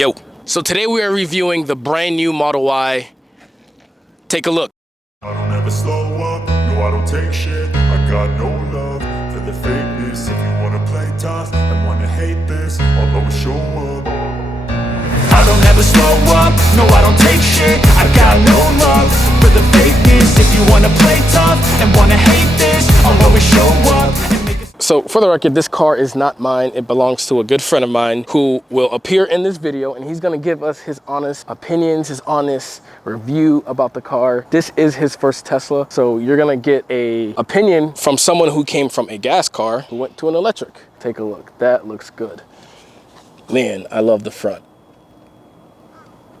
Yo, so today we are reviewing the brand new Model Y. Take a look. I don't ever slow up, no I don't take shit. I got no love for the fakeness. If you wanna play tough and wanna hate this, I'll always show up. I don't ever slow up, no I don't take shit. I got no love for the fakeness. If you wanna play tough and wanna hate this, I'll always show up. So for the record, this car is not mine. It belongs to a good friend of mine who will appear in this video, and he's gonna give us his honest opinions, his honest review about the car. This is his first Tesla, so you're gonna get a opinion from someone who came from a gas car who went to an electric. Take a look, that looks good. Man, I love the front.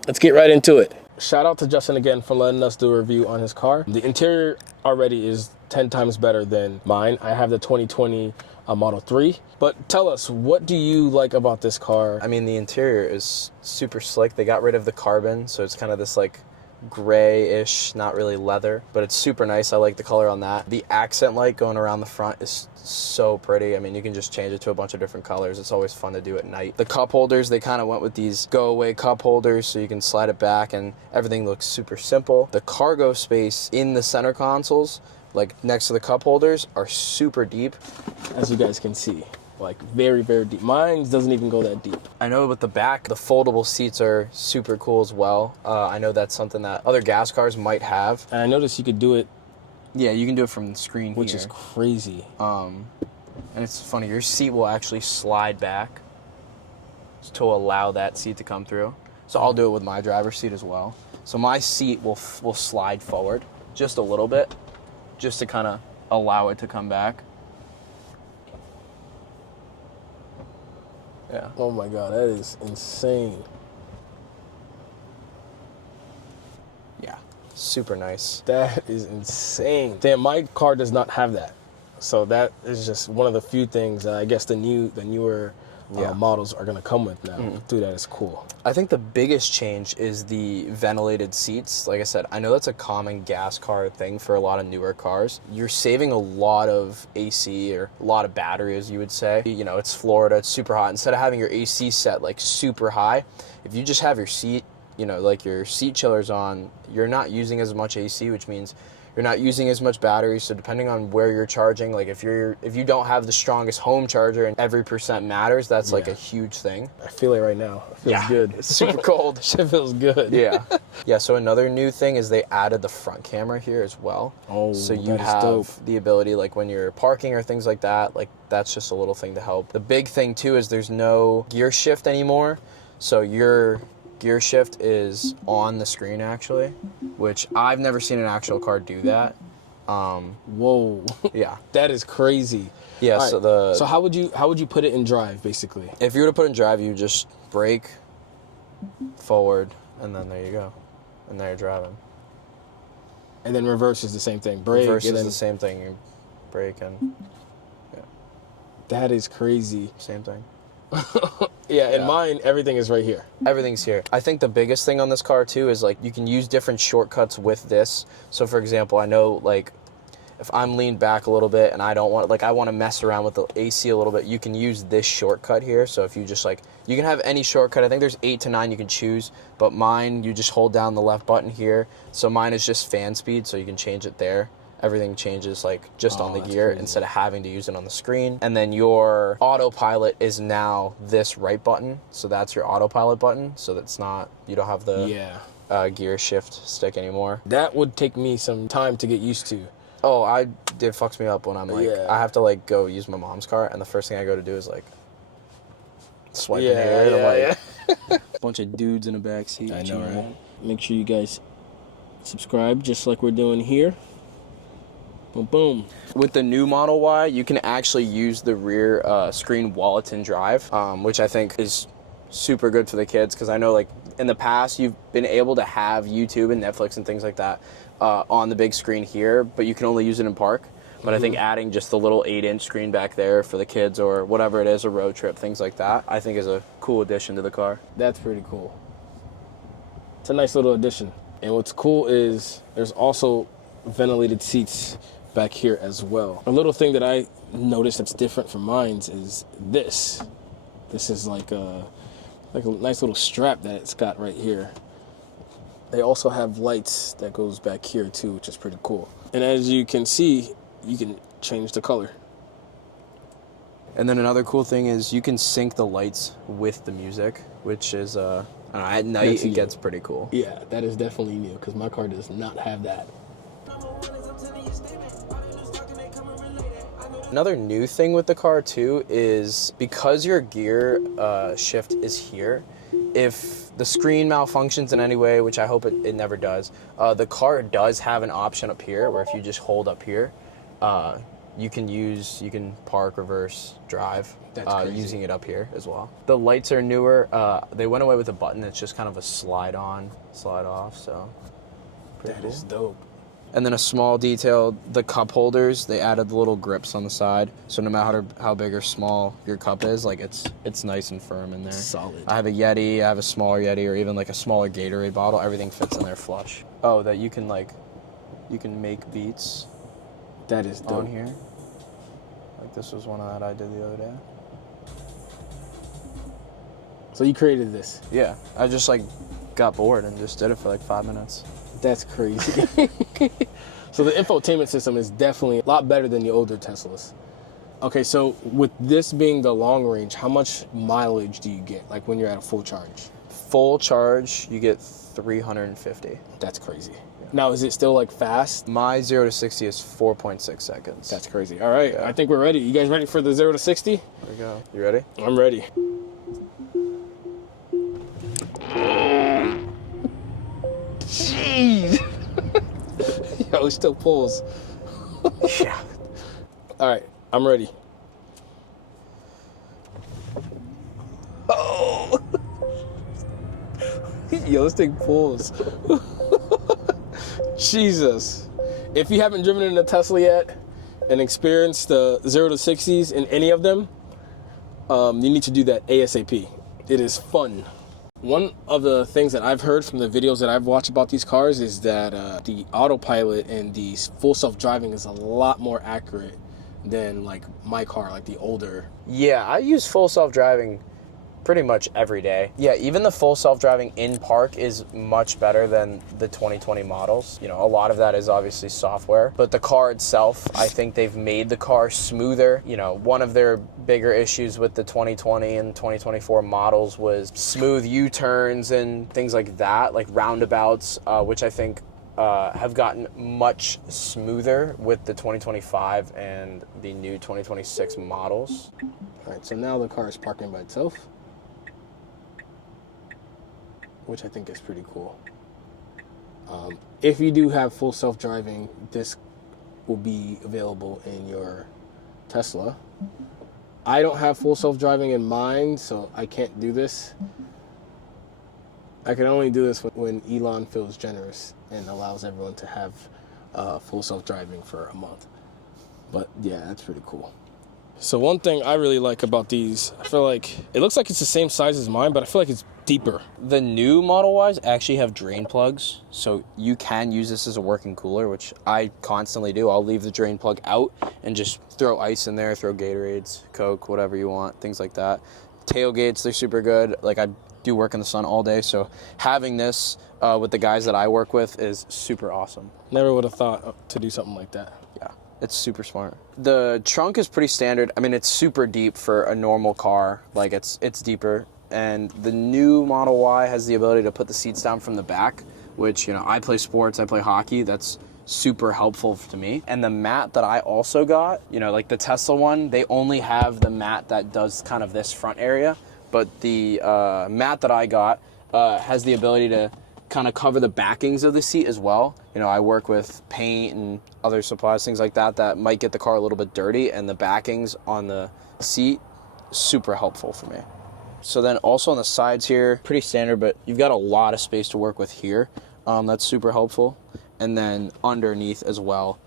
Let's get right into it. Shout out to Justin again for letting us do a review on his car. The interior already is 10 times better than mine. I have the 2020 Model 3. But tell us, what do you like about this car? I mean, the interior is super slick. They got rid of the carbon, so it's kind of this like gray-ish, not really leather, but it's super nice. I like the color on that. The accent light going around the front is so pretty. I mean, you can just change it to a bunch of different colors. It's always fun to do at night. The cup holders, they kind of went with these go-away cup holders, so you can slide it back and everything looks super simple. The cargo space in the center consoles, like next to the cup holders, are super deep. As you guys can see, like very, very deep. Mine doesn't even go that deep. I know with the back, the foldable seats are super cool as well. I know that's something that other gas cars might have. And I noticed you could do it. Yeah, you can do it from the screen which here. Is crazy. And it's funny, your seat will actually slide back to allow that seat to come through. So I'll do it with my driver's seat as well. So my seat will slide forward just a little bit, just to kind of allow it to come back. Yeah. Oh my God, that is insane. Yeah, super nice. That is insane. Damn, my car does not have that. So that is just one of the few things that I guess the newer models are gonna come with now. Dude, that is cool. I think the biggest change is the ventilated seats. Like I said, I know that's a common gas car thing for a lot of newer cars. You're saving a lot of AC or a lot of battery, as you would say. You know, it's Florida, it's super hot. Instead of having your AC set like super high, if you just have your seat, you know, like your seat chillers on, you're not using as much AC, which means you're not using as much battery. So depending on where you're charging, like if you don't have the strongest home charger and every percent matters, that's like a huge thing. I feel it right now. It feels good. It's super cold. Shit feels good. Yeah. Yeah, so another new thing is they added the front camera here as well. Oh, so you have dope. The ability, like when you're parking or things like that, like that's just a little thing to help. The big thing too is there's no gear shift anymore. So your gear shift is on the screen actually, which I've never seen an actual car do that. Whoa. Yeah. That is crazy. Yeah. Right. So how would you put it in drive basically? If you were to put in drive, you just brake forward and then there you go. And there you're driving. And then reverse is the same thing. Brake. Reverse and is then the same thing. You brake and that is crazy. same thing. Yeah, in mine, everything is right here. Everything's here. I think the biggest thing on this car too is like you can use different shortcuts with this. So for example, I know like if I'm leaned back a little bit and I don't want, like I want to mess around with the AC a little bit, you can use this shortcut here. So if you just like, you can have any shortcut. I think there's 8 to 9 you can choose, but mine, you just hold down the left button here. So mine is just fan speed, so you can change it there. Everything changes like just on the gear crazy. instead of having to use it on the screen. And then your autopilot is now this right button. So that's your autopilot button. So that's not, you don't have the gear shift stick anymore. That would take me some time to get used to. Oh, it fucks me up when I'm like, I have to like go use my mom's car. And the first thing I go to do is like swipe in here. And I'm like, bunch of dudes in the back seat. I know, right? Make sure you guys subscribe just like we're doing here. Boom, boom. With the new Model Y, you can actually use the rear screen while it's in drive, which I think is super good for the kids because I know like in the past you've been able to have YouTube and Netflix and things like that on the big screen here, but you can only use it in park. But I think adding just the little 8-inch screen back there for the kids or whatever it is, a road trip, things like that, I think is a cool addition to the car. That's pretty cool. It's a nice little addition. And what's cool is there's also ventilated seats back here as well. A little thing that I noticed that's different from mine's is this. This is like a like a nice little strap that it's got right here. They also have lights that goes back here too, which is pretty cool. And as you can see, you can change the color. And then another cool thing is you can sync the lights with the music, which is, at night it gets pretty cool. Yeah, that is definitely new because my car does not have that. Another new thing with the car too is because your gear shift is here, if the screen malfunctions in any way, which I hope it never does, the car does have an option up here where if you just hold up here, you can park, reverse, drive using it up here as well. The lights are newer. They went away with a button. It's just kind of a slide on, slide off. So That is dope. And then a small detail, the cup holders, they added the little grips on the side. So no matter how big or small your cup is, like it's nice and firm in there. Solid. I have a Yeti, I have a smaller Yeti, or even like a smaller Gatorade bottle. Everything fits in there flush. Oh, that you can make beats. That is dope. On here. Like this was one that I did the other day. So you created this? Yeah, I just got bored and just did it for like 5 minutes. That's crazy. So the infotainment system is definitely a lot better than the older Teslas. Okay, so with this being the long range, how much mileage do you get, like when you're at a full charge? Full charge, you get 350. That's crazy. Now, is it still like fast? My 0 to 60 is 4.6 seconds. That's crazy. All right, yeah. I think we're ready. You guys ready for the 0 to 60? There we go. You ready? I'm ready. Jeez. Yo, it still pulls. Yeah. All right, I'm ready. Oh. Yo, this thing pulls. Jesus. If you haven't driven in a Tesla yet and experienced the 0 to 60s in any of them, you need to do that ASAP. It is fun. One of the things that I've heard from the videos that I've watched about these cars is that the autopilot and the full self-driving is a lot more accurate than like my car, like the older. Yeah, I use full self-driving pretty much every day. Yeah, even the full self-driving in park is much better than the 2020 models. You know, a lot of that is obviously software, but the car itself, I think they've made the car smoother. You know, one of their bigger issues with the 2020 and 2024 models was smooth U-turns and things like that, like roundabouts, which I think have gotten much smoother with the 2025 and the new 2026 models. All right, so now the car is parking by itself, which I think is pretty cool. If you do have full self-driving, this will be available in your Tesla. I don't have full self-driving in mine, so I can't do this. I can only do this when Elon feels generous and allows everyone to have full self-driving for a month. But yeah, that's pretty cool. So one thing I really like about these, I feel like it looks like it's the same size as mine, but I feel like it's deeper. The new Model Ys actually have drain plugs, so you can use this as a working cooler, which I constantly do. I'll leave the drain plug out and just throw ice in there, throw Gatorades, Coke, whatever you want, things like that. Tailgates, they're super good. Like, I do work in the sun all day, so having this with the guys that I work with is super awesome. Never would have thought to do something like that. Yeah. It's super smart. The trunk is pretty standard. I mean, it's super deep for a normal car. Like, it's deeper. And the new Model Y has the ability to put the seats down from the back, which, you know, I play sports, I play hockey. That's super helpful to me. And the mat that I also got, you know, like the Tesla one, they only have the mat that does kind of this front area. But the mat that I got has the ability to kind of cover the backings of the seat as well. You know, I work with paint and other supplies, things like that might get the car a little bit dirty, and the backings on the seat, super helpful for me. So then also on the sides here, pretty standard, but you've got a lot of space to work with here. That's super helpful. And then underneath as well,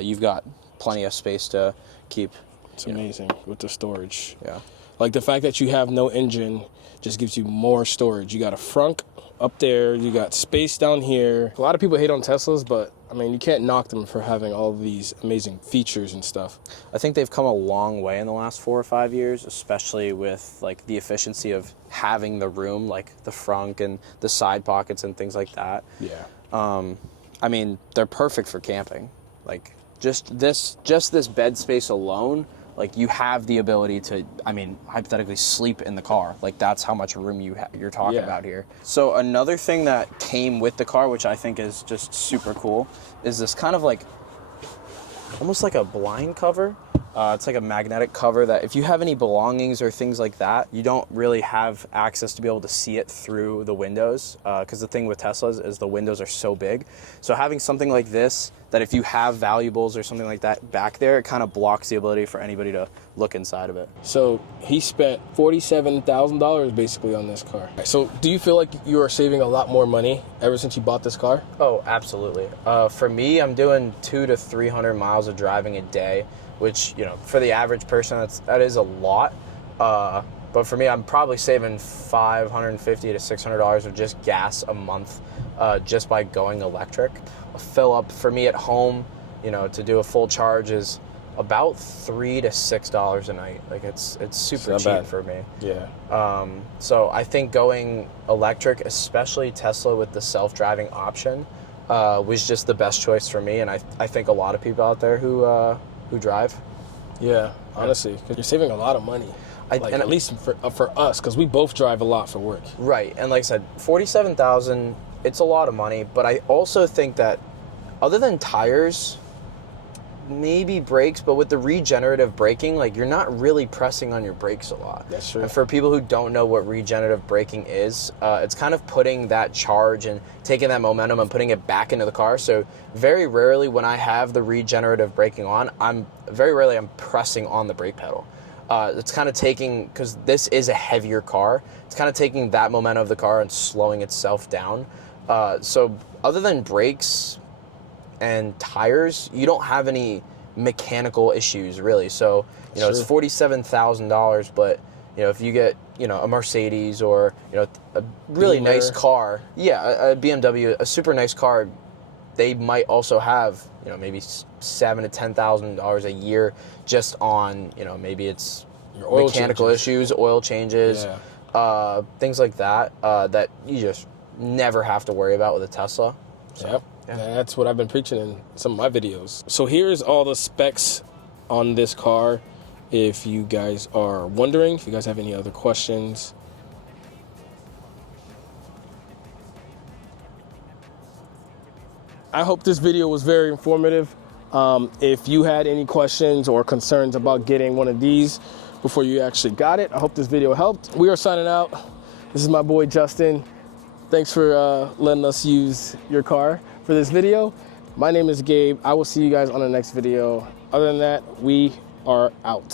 you've got plenty of space to keep. It's amazing with the storage. Yeah. Like the fact that you have no engine just gives you more storage. You got a frunk up there, you got space down here. A lot of people hate on Teslas, but I mean, you can't knock them for having all of these amazing features and stuff. I think they've come a long way in the last 4 or 5 years, especially with like the efficiency of having the room, like the frunk and the side pockets and things like that. Yeah. I mean, they're perfect for camping. Like just this bed space alone, like you have the ability to, I mean, hypothetically sleep in the car. Like that's how much room you're talking about here. So another thing that came with the car, which I think is just super cool, is this kind of like, almost like a blind cover. It's like a magnetic cover that if you have any belongings or things like that, you don't really have access to be able to see it through the windows. Because the thing with Teslas is the windows are so big. So having something like this, that if you have valuables or something like that back there, it kind of blocks the ability for anybody to look inside of it. So he spent $47,000 basically on this car. So do you feel like you are saving a lot more money ever since you bought this car? Oh, absolutely. For me, I'm doing 200 to 300 miles of driving a day, which, you know, for the average person, that is a lot. But for me, I'm probably saving $550 to $600 of just gas a month just by going electric. A fill up for me at home, you know, to do a full charge is about $3 to $6 a night. Like it's super cheap for me. Yeah. So I think going electric, especially Tesla with the self-driving option, was just the best choice for me. And I think a lot of people out there who drive. Yeah, honestly, because you're saving a lot of money. At least for us, because we both drive a lot for work. Right, and like I said, $47,000, it's a lot of money, but I also think that other than tires, maybe brakes, but with the regenerative braking, like you're not really pressing on your brakes a lot. That's true. And for people who don't know what regenerative braking is, it's kind of putting that charge and taking that momentum and putting it back into the car. So very rarely when I have the regenerative braking on, I'm pressing on the brake pedal. It's kind of taking, because this is a heavier car, it's kind of taking that momentum of the car and slowing itself down. So other than brakes and tires, you don't have any mechanical issues really. So, you know, it's $47,000, but you know, if you get, you know, a Mercedes or, you know, a really nice car, a BMW, a super nice car, they might also have, you know, maybe $7,000 to $10,000 a year just on, you know, maybe it's your mechanical issues, oil changes, things like that, that you just never have to worry about with a Tesla. So, yep. And that's what I've been preaching in some of my videos. So here's all the specs on this car. If you guys are wondering, if you guys have any other questions. I hope this video was very informative. If you had any questions or concerns about getting one of these before you actually got it, I hope this video helped. We are signing out. This is my boy Justin. Thanks for letting us use your car for this video. My name is Gabe. I will see you guys on the next video. Other than that, we are out.